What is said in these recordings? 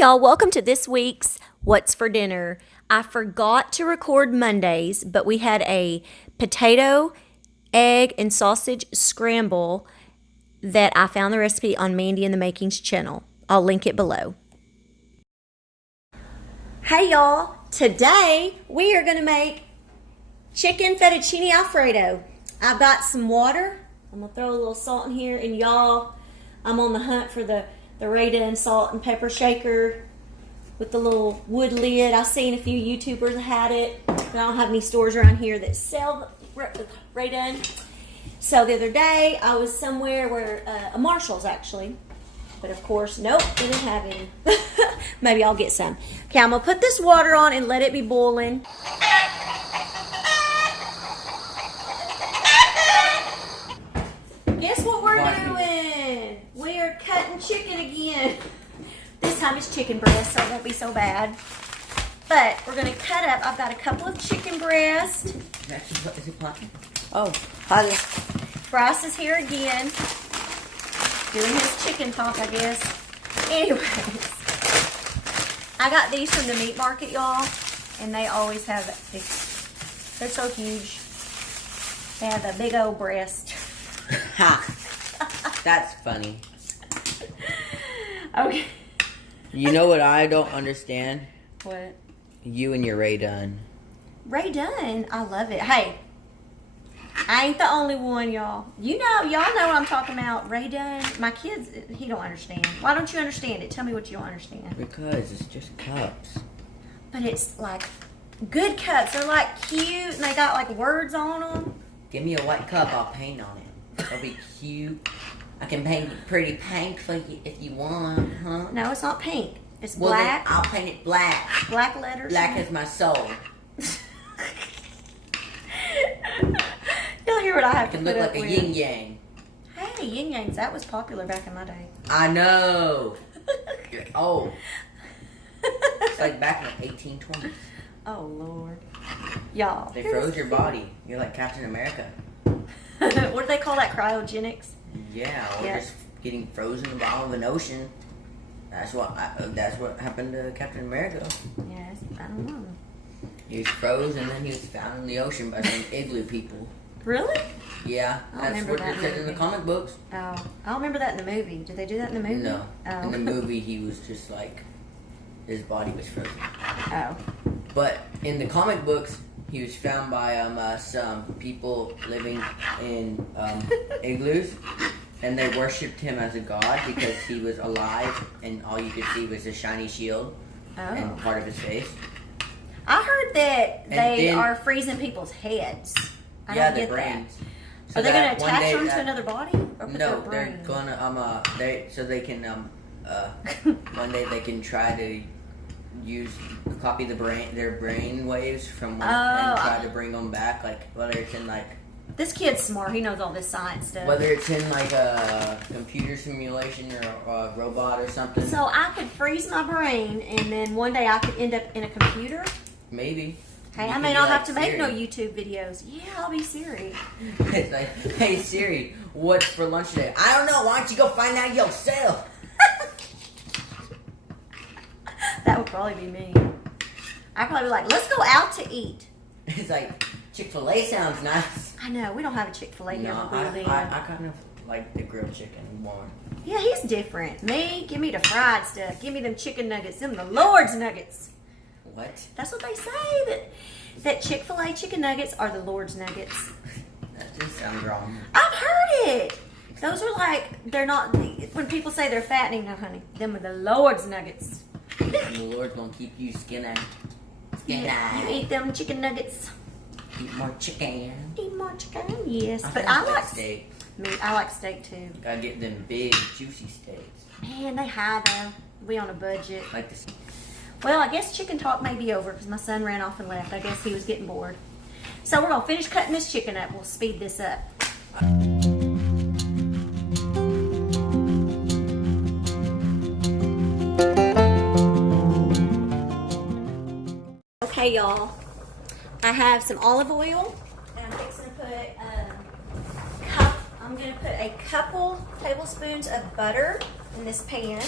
y'all, welcome to this week's What's for Dinner. I forgot to record Mondays, but we had a potato, egg, and sausage scramble that I found the recipe on Mandy and the Makings channel. I'll link it below. Hey y'all, today we are going to make chicken fettuccine alfredo. I've got some water. I'm going to throw a little salt in here, and y'all, I'm on the hunt for the Raiden salt and pepper shaker with the little wood lid. I've seen a few YouTubers had it, but I don't have any stores around here that sell Raiden. So the other day, I was somewhere where, a Marshall's actually, but of course, nope, they didn't have any. Maybe I'll get some. Okay, I'm gonna put this water on and let it be boiling. Guess what we're doing? We are cutting chicken again. This time it's chicken breast, so it won't be so bad. But we're gonna cut up. I've got a couple of chicken breast. Is it popping? Oh, hi. Bryce is here again, doing his chicken talk, I guess. Anyways, I got these from the meat market, y'all, and they always have. They're so huge. They have a big old breast. Ha! That's funny. Okay. You know what I don't understand? What? You and your Ray Dunn. Ray Dunn, I love it. Hey, I ain't the only one, y'all. Y'all know what I'm talking about. Ray Dunn, my kids, he don't understand. Why don't you understand it? Tell me what you don't understand. Because it's just cups. But it's like good cups. They're like cute, and they got like words on them. Give me a white cup, I'll paint on it. It'll be cute. I can paint it pretty pink for you if you want, huh? No, it's not pink. It's Well, black. then I'll paint it black. Black letters. Black is my soul. You'll hear what I have It to can put look up like a with. yin yang. Hey, yin yangs. That was popular back in my day. I know. You're old. It's like back in the 1820s. Oh Lord, y'all. They froze your body. You're like Captain America. What do they call that? Cryogenics. Yeah, or Yeah. just getting frozen in the bottom of an ocean. That's what happened to Captain America. Yes, I don't know. He was frozen and then he was found in the ocean by some igloo people. Really? Yeah, I don't that's remember what that it said in movie. the comic books. Oh, I don't remember that in the movie. Did they do that in the movie? No, Oh. in the movie he was just like his body was frozen. Oh. But in the comic books, he was found by some people living in igloos, and they worshipped him as a god because he was alive, and all you could see was a shiny shield and part of his face. I heard that And they then- are freezing people's heads. I Yeah, don't the get brains. that. So Are they going that to one attach day them to that- another body? Or put No, their they're brain? gonna so they can one day they can try to copy their brain waves from one and try to bring them back, like whether it's in like This kid's smart. He knows all this science stuff. whether it's in like a computer simulation or a robot or something. So I could freeze my brain, and then one day I could end up in a computer. Maybe. Hey, You I could may be not like have to make no Siri. YouTube videos. Yeah, I'll be Siri. It's like, hey Siri, what's for lunch today? I don't know. Why don't you go find out yourself? That would probably be me. I'd probably be like, let's go out to eat. It's like Chick-fil-A sounds nice. I know, we don't have a Chick-fil-A here No, where we live. I kind of like the grilled chicken more. Yeah, he's different. Me, give me the fried stuff. Give me them chicken nuggets. Them the Lord's nuggets. What? That's what they say. That Chick-fil-A chicken nuggets are the Lord's nuggets. That just sounds wrong. I've heard it. Those are like, they're not, when people say they're fattening, no honey. Them are the Lord's nuggets. And the Lord's gonna keep you skinny. Skinny. You eat them chicken nuggets. Eat more chicken. Eat more chicken, yes. But I I like steak. I like steak too. Gotta get them big, juicy steaks. Man, they high though. We on a budget. Like this. Well, I guess chicken talk may be over because my son ran off and left. I guess he was getting bored. So we're gonna finish cutting this chicken up. We'll speed this up. Okay, y'all. I have some olive oil, and I'm fixing to put I'm gonna put a couple tablespoons of butter in this pan.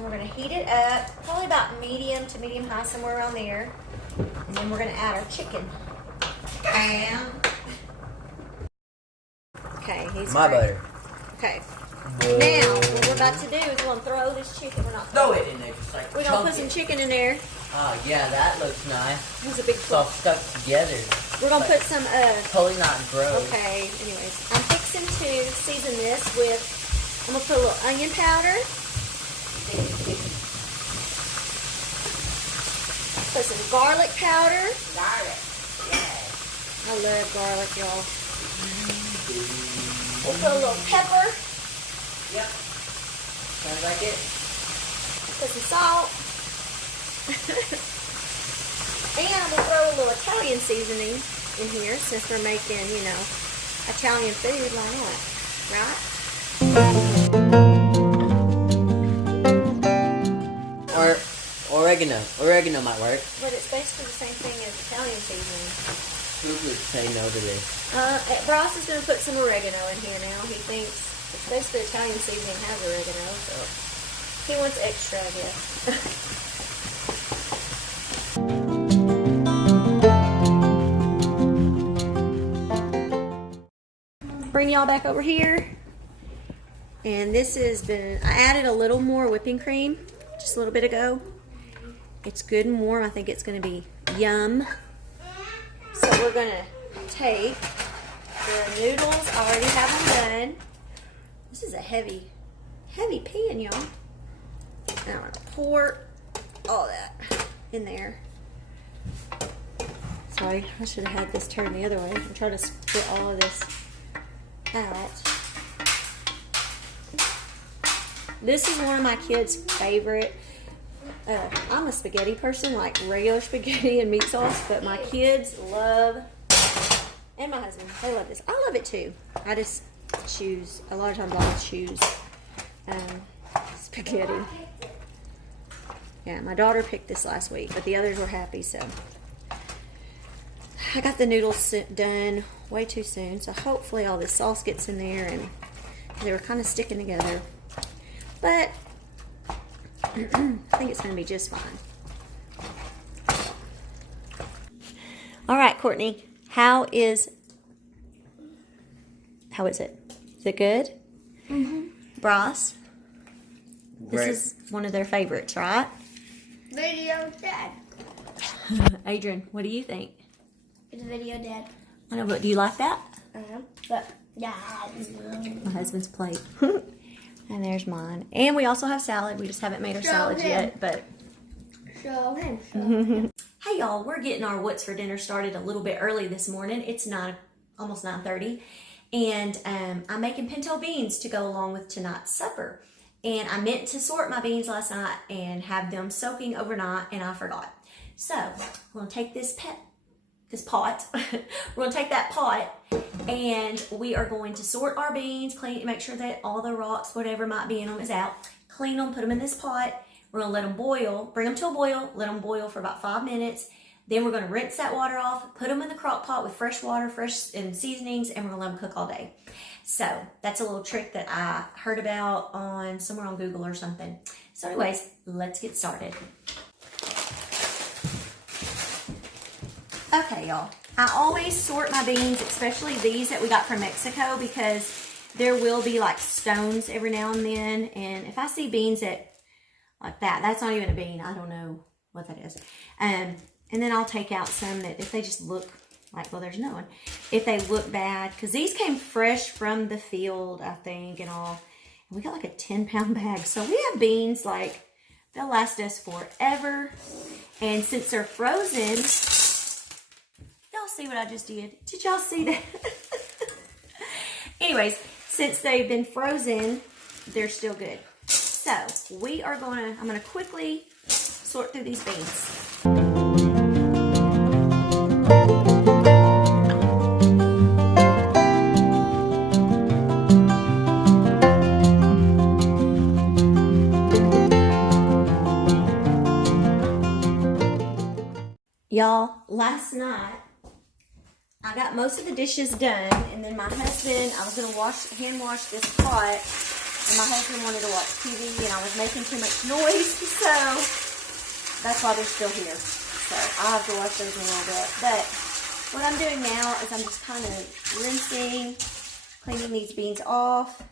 And we're going to heat it up, probably about medium to medium high, somewhere around there. And then we're going to add our chicken. Okay, he's My ready. butter. Okay. Now, what we're about to do is we're going to throw this chicken. We're not Throw it in there, just like We're going to put some chicken in there. Oh, yeah, that looks nice. It's a big It's all stuck together. We're going to put some, totally not gross. okay, anyways. I'm fixing to season this with, I'm going to put a little onion powder. Put some garlic powder. Garlic, yeah. I love garlic, y'all. We'll put a little pepper. Yep. Sounds like it. Put some salt. And we'll throw a little Italian seasoning in here since we're making, you know, Italian food. Why not? Right? Or oregano. Oregano might work. But it's basically the same thing as Italian seasoning. Who would say no to this? Bryce is going to put some oregano in here now. He thinks it's basically Italian seasoning has oregano, so he wants extra, I guess. Bring y'all back over here. And this has been, I added a little more whipping cream just a little bit ago. It's good and warm. I think it's going to be yum. So we're going to take the noodles. I already have them done. This is a heavy pan, y'all. And I'm going to pour all that in there. Sorry, I should have had this turned the other way. I'm trying to split all of this out. This is one of my kids' favorite. I'm a spaghetti person, like regular spaghetti and meat sauce, but my kids love, and my husband, they love this. I love it too. I just choose, a lot of times I'll choose spaghetti. Yeah, my daughter picked this last week, but the others were happy, so. I got the noodles done way too soon, so hopefully all this sauce gets in there, and they were kind of sticking together. But I think it's going to be just fine. All right, Courtney, how is it? Is it good? Mm-hmm. Bryce? This is one of their favorites, right? Video Dad. Adrian, what do you think? It's Video Dad. I know, but do you like that? But Dad. My husband's plate. And there's mine. And we also have salad. We just haven't made our salad yet, but. Show him. Hey y'all, we're getting our what's for dinner started a little bit early this morning. It's almost 9:30. And I'm making pinto beans to go along with tonight's supper. And I meant to sort my beans last night and have them soaking overnight, and I forgot. So, we're going to take this pot. We're going to take that pot, and we are going to sort our beans, clean, make sure that all the rocks, whatever might be in them, is out. Clean them, put them in this pot. We're going to let them boil, bring them to a boil, let them boil for about 5 minutes. Then we're going to rinse that water off, put them in the crock pot with fresh water, and seasonings, and we're going to let them cook all day. So that's a little trick that I heard about somewhere on Google or something. So anyways, let's get started. Okay, y'all. I always sort my beans, especially these that we got from Mexico, because there will be like stones every now and then. And if I see beans that like that's not even a bean. I don't know what that is. And then I'll take out some that if they just look like, well, there's no one. If they look bad, because these came fresh from the field, I think, and all. And we got like a 10-pound bag. So we have beans like, they'll last us forever. And since they're frozen, y'all see what I just did? Did y'all see that? Anyways, since they've been frozen, they're still good. So I'm gonna quickly sort through these beans. Y'all, last night, I got most of the dishes done, and then my husband, I was going to hand wash this pot, And my husband wanted to watch TV, and I was making too much noise, so that's why they're still here. So I'll have to watch those in a little bit. But what I'm doing now is I'm just kind of rinsing, cleaning these beans off.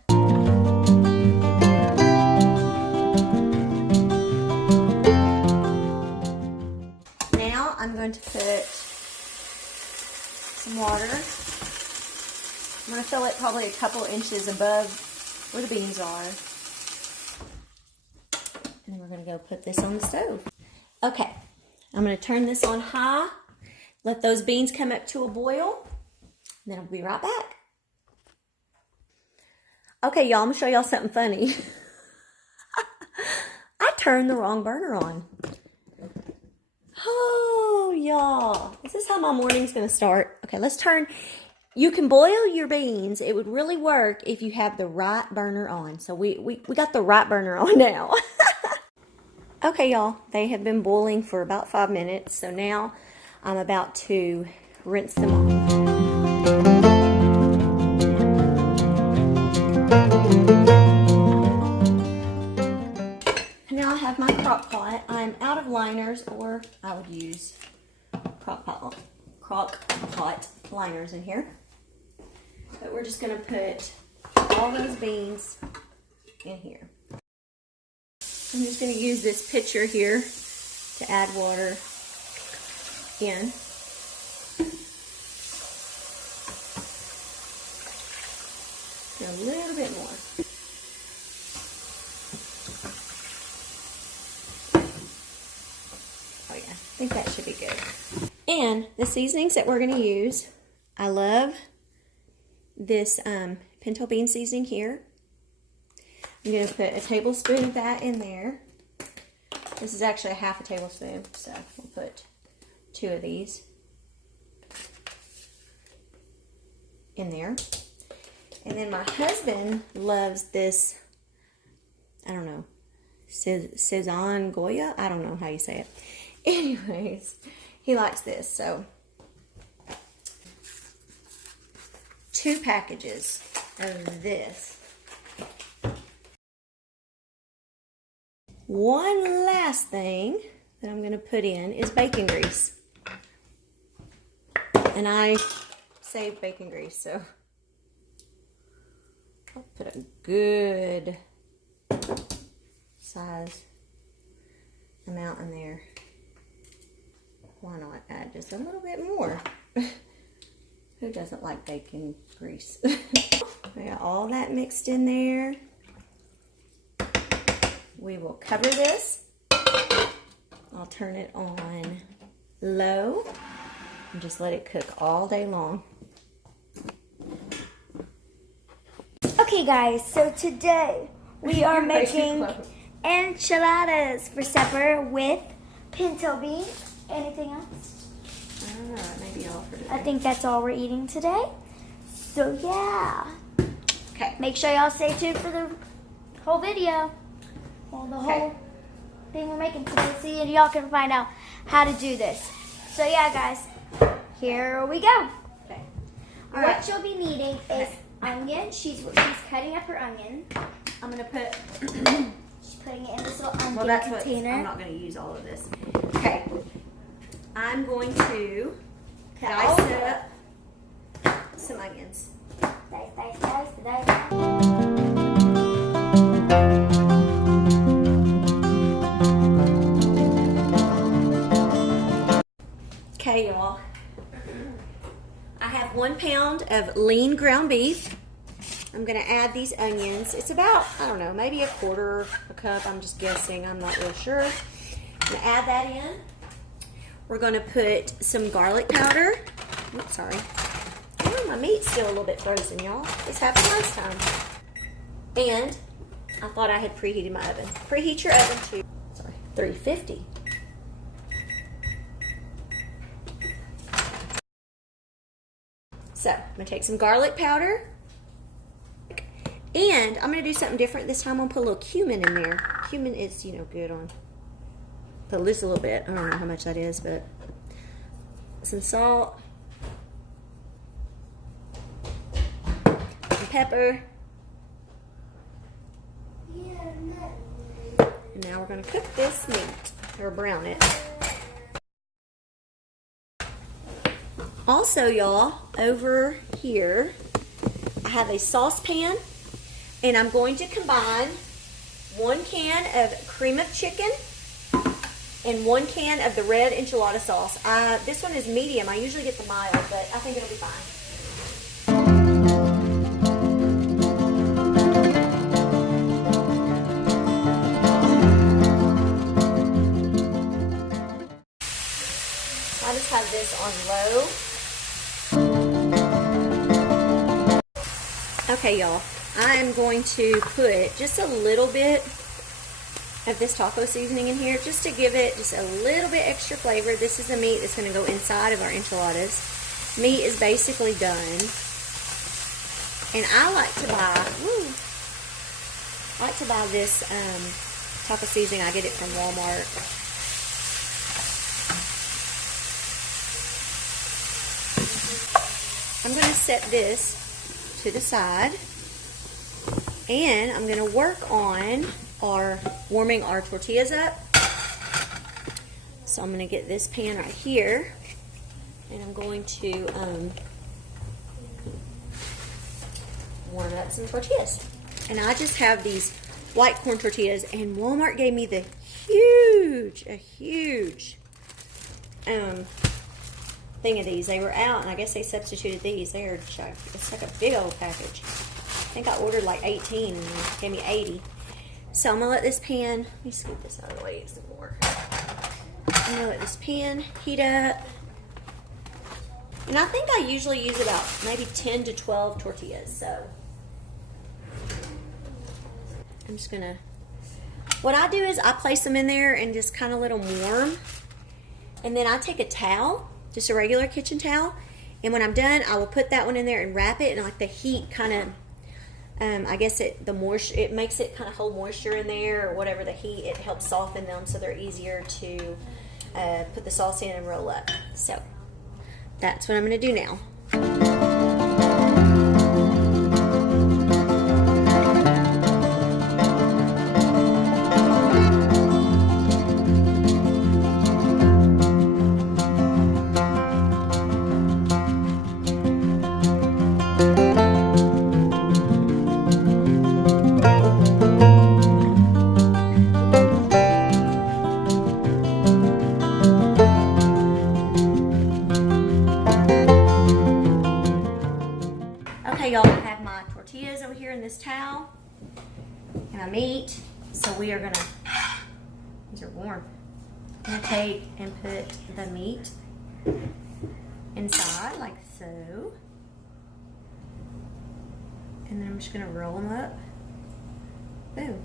Now I'm going to put some water. I'm going to fill it probably a couple inches above where the beans are. And then we're going to go put this on the stove. Okay, I'm going to turn this on high, let those beans come up to a boil, and then I'll be right back. Okay, y'all, I'm going to show y'all something funny. I turned the wrong burner on. Oh, y'all, this is how my morning's going to start. Okay, let's turn. You can boil your beans. It would really work if you have the right burner on. So we got the right burner on now. Okay, y'all, they have been boiling for about 5 minutes. So now I'm about to rinse them off. Now I have my crock pot. I'm out of liners, or I would use crock pot liners in here. But we're just going to put all those beans in here. I'm just going to use this pitcher here to add water in. And a little bit more. Oh yeah, I think that should be good. And the seasonings that we're going to use, I love this pinto bean seasoning here. I'm going to put a tablespoon of that in there. This is actually a half a tablespoon, so we'll put 2 of these in there. And then my husband loves this, I don't know, Sazon Goya? I don't know how you say it. Anyways, he likes this, so 2 packages of this. One last thing that I'm going to put in is bacon grease. And I saved bacon grease, so I'll put a good size amount in there. Why not add just a little bit more? Who doesn't like bacon grease? We got all that mixed in there. We will cover this. I'll turn it on low and just let it cook all day long. Okay, guys, so today we are making enchiladas for supper with pinto beans. Anything else? I don't know, maybe all for today. I think that's all we're eating today. So, yeah. Okay. Make sure y'all stay tuned for the whole video. Well, the whole thing we're making today, so y'all can find out how to do this. So yeah, guys, here we go. Okay. All right. What you'll be needing is onion. She's cutting up her onion. I'm gonna put. She's putting it in this little onion What, container. I'm not gonna use all of this. Okay. I'm going to Cut dice up some onions. Dice. Okay, y'all. I have 1 pound of lean ground beef. I'm going to add these onions. It's about, I don't know, maybe 1/4 cup. I'm just guessing. I'm not real sure. I'm going to add that in. We're going to put some garlic powder. Oops, sorry. Oh, my meat's still a little bit frozen, y'all. This happened last time. And I thought I had preheated my oven. Preheat your oven to 350. So, I'm going to take some garlic powder. And I'm going to do something different this time. I'm going to put a little cumin in there. Cumin is, good on. Put just a little bit. I don't know how much that is, but some salt. Some pepper. And now we're going to cook this meat, or brown it. Also, y'all, over here, I have a saucepan, and I'm going to combine 1 can of cream of chicken and 1 can of the red enchilada sauce. This one is medium. I usually get the mild, but I think it'll be fine. I just have this on low. Okay, y'all, I am going to put just a little bit of this taco seasoning in here just to give it just a little bit extra flavor. This is the meat that's going to go inside of our enchiladas. Meat is basically done. And I like to buy this taco seasoning. I get it from Walmart. I'm going to set this to the side, and I'm going to work on warming our tortillas up. So I'm going to get this pan right here, and I'm going to warm up some tortillas. And I just have these white corn tortillas, and Walmart gave me the huge thing of these. They were out, and I guess they substituted these. They are it's like a big old package. I think I ordered like 18 and they gave me 80. So I'm gonna let this pan, let me scoop this out of the way some more. I'm gonna let this pan heat up. And I think I usually use about maybe 10 to 12 tortillas. So I'm just gonna, what I do is I place them in there and just kind of let them warm. And then I take a towel, just a regular kitchen towel, and when I'm done, I will put that one in there and wrap it, and like the heat kind of, I guess it makes it kind of hold moisture in there, or whatever the heat, it helps soften them so they're easier to put the sauce in and roll up. So that's what I'm going to do now. Okay, y'all, I have my tortillas over here in this towel and my meat. So we are gonna, these are warm. I'm gonna take and put the meat inside like so. And then I'm just gonna roll them up. Boom.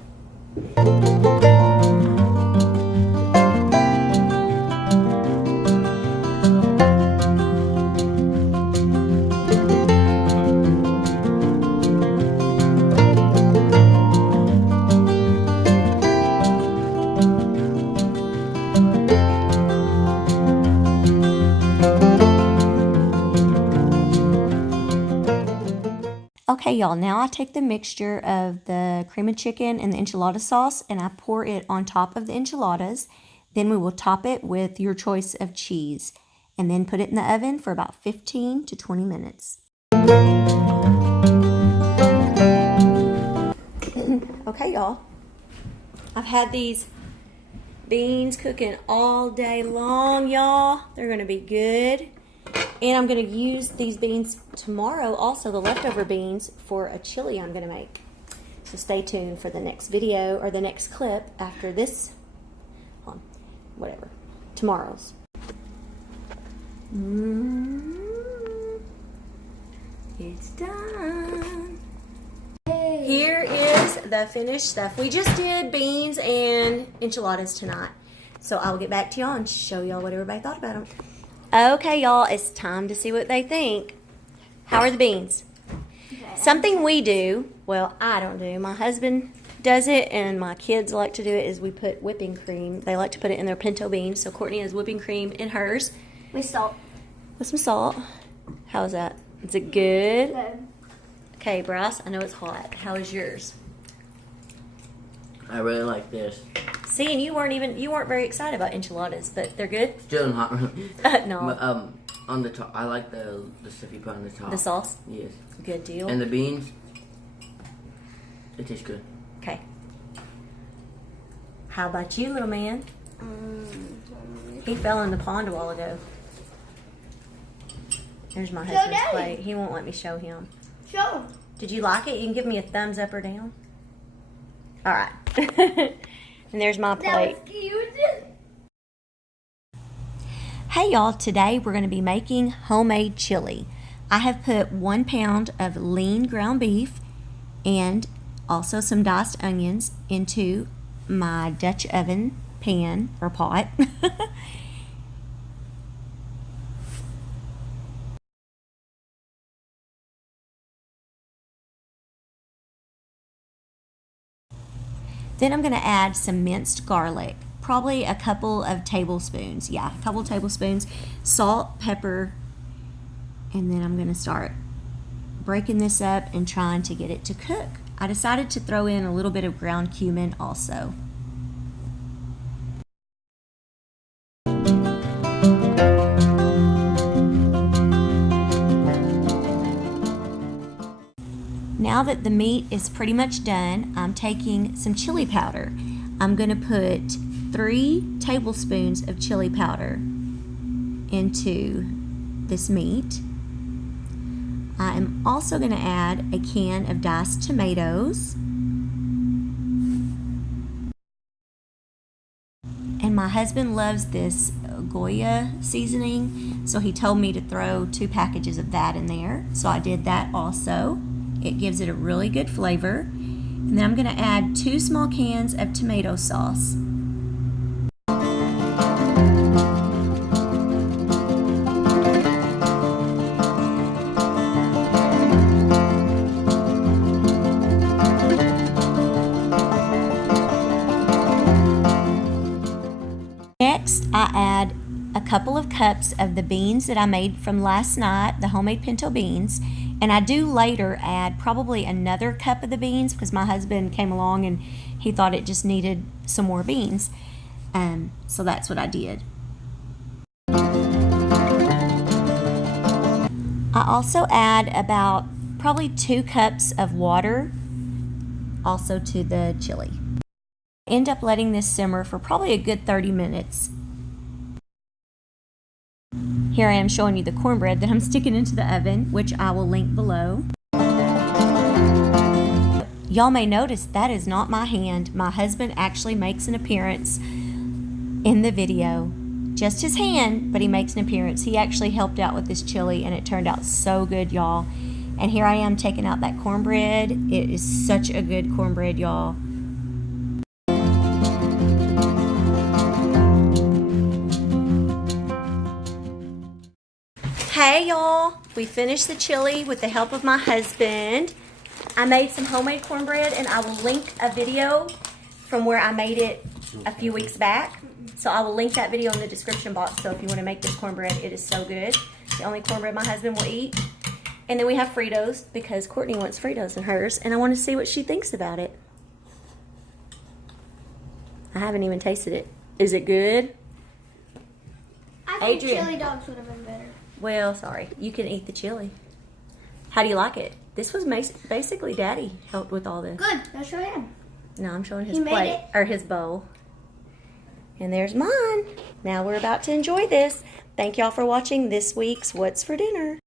Okay, y'all, now I take the mixture of the cream of chicken and the enchilada sauce and I pour it on top of the enchiladas. Then we will top it with your choice of cheese and then put it in the oven for about 15 to 20 minutes. Okay, y'all, I've had these beans cooking all day long, y'all. They're going to be good. And I'm going to use these beans tomorrow, also the leftover beans, for a chili I'm going to make. So stay tuned for the next video or the next clip after this, tomorrow's. It's done. Hey. Here is the finished stuff. We just did beans and enchiladas tonight. So I will get back to y'all and show y'all what everybody thought about them. Okay, y'all, it's time to see what they think. How are the beans? Okay. Something we do, well, I don't do. My husband does it, and my kids like to do it, is we put whipping cream. They like to put it in their pinto beans. So Courtney has whipping cream in hers. With salt. With some salt. How is that? Is it good? Good. Okay, Bryce, I know it's hot. How is yours? I really like this. See, and you weren't very excited about enchiladas, but they're good. Still hot. No. But, on the top, I like the stuff you put on the top. The sauce? Yes. Good deal. And the beans, it tastes good. Okay. How about you, little man? He fell in the pond a while ago. There's my husband's Daddy. plate. He won't let me show him. Show 'em. Did you like it? You can give me a thumbs up or down. All right. And there's my plate. That was cute. Hey y'all, today we're going to be making homemade chili. I have put 1 pound of lean ground beef and also some diced onions into my Dutch oven pan or pot. Then I'm going to add some minced garlic, probably a couple of tablespoons. Yeah, a couple tablespoons, salt, pepper, and then I'm going to start breaking this up and trying to get it to cook. I decided to throw in a little bit of ground cumin also. Now that the meat is pretty much done, I'm taking some chili powder. I'm going to put 3 tablespoons of chili powder into this meat. I am also going to add a can of diced tomatoes. And my husband loves this Goya seasoning, so he told me to throw 2 packages of that in there. So I did that also. It gives it a really good flavor. And then I'm going to add 2 small cans of tomato sauce. Next, I add a couple of cups of the beans that I made from last night, the homemade pinto beans. And I do later add probably another cup of the beans because my husband came along and he thought it just needed some more beans. So that's what I did. I also add about probably 2 cups of water also to the chili. End up letting this simmer for probably a good 30 minutes. Here I am showing you the cornbread that I'm sticking into the oven, which I will link below. Y'all may notice that is not my hand. My husband actually makes an appearance in the video. Just his hand, but he makes an appearance. He actually helped out with this chili and it turned out so good, y'all. And here I am taking out that cornbread. It is such a good cornbread, y'all. Hey y'all, we finished the chili with the help of my husband. I made some homemade cornbread and I will link a video from where I made it a few weeks back. So I will link that video in the description box. So if you want to make this cornbread, it is so good. The only cornbread my husband will eat. And then we have Fritos because Courtney wants Fritos in hers and I want to see what she thinks about it. I haven't even tasted it. Is it good? I think Adrian. chili dogs would have been better. Well, sorry. You can eat the chili. How do you like it? This was basically Daddy helped with all this. Good. Now show him. No, I'm showing his He made plate it. or his bowl. And there's mine. Now we're about to enjoy this. Thank y'all for watching this week's What's for Dinner.